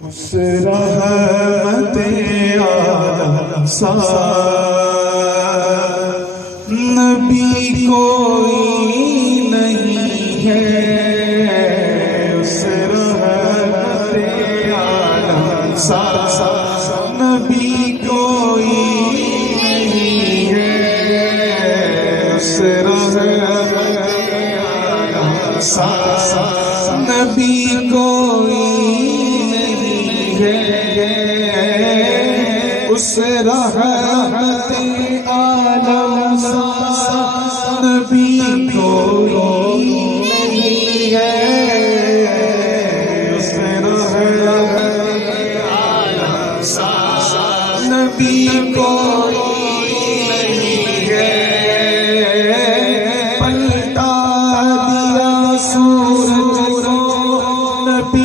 اس رحمت عالم سا نبی کوئی نہیں ہے، اس رحمت عالم سا نبی کوئی نہیں ہے، اس رحمت عالم سا نبی کوئی اس رحمت عالم سا نبی کوئی نہیں ہے، اس رحمت عالم سا نبی کوئی نہیں ہے، پلٹا دیا سورج کو نبی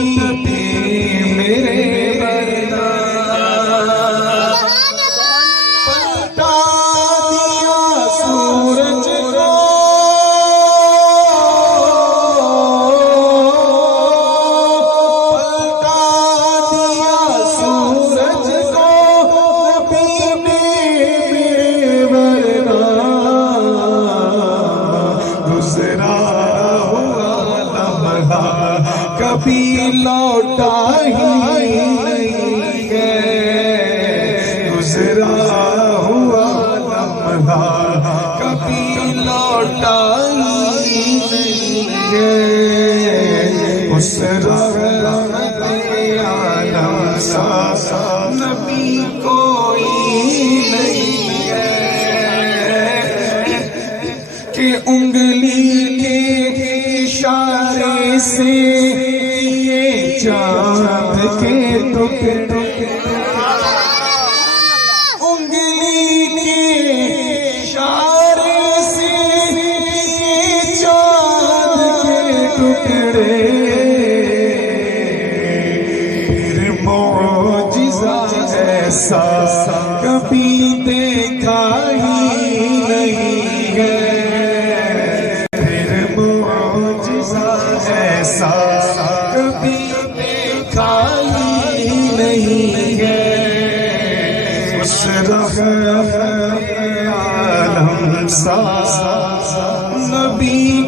کبھی لوٹا ہی نہیں ہے، گزرا ہوا لمحہ کبھی لوٹا ہی نہیں ہے، اس رحمت عالم سا نبی کوئی نہیں ہے، کہ انگلی کے اشارے سے چاند کے ٹکڑے انگلی کے اشارے سے چاند کے ٹکڑے، پھر معجزہ ایسا کبھی دیکھا ہی نہیں ہے، پھر معجزہ ایسا کبھی نہیں ہے، اس رحمت عالم سا نبی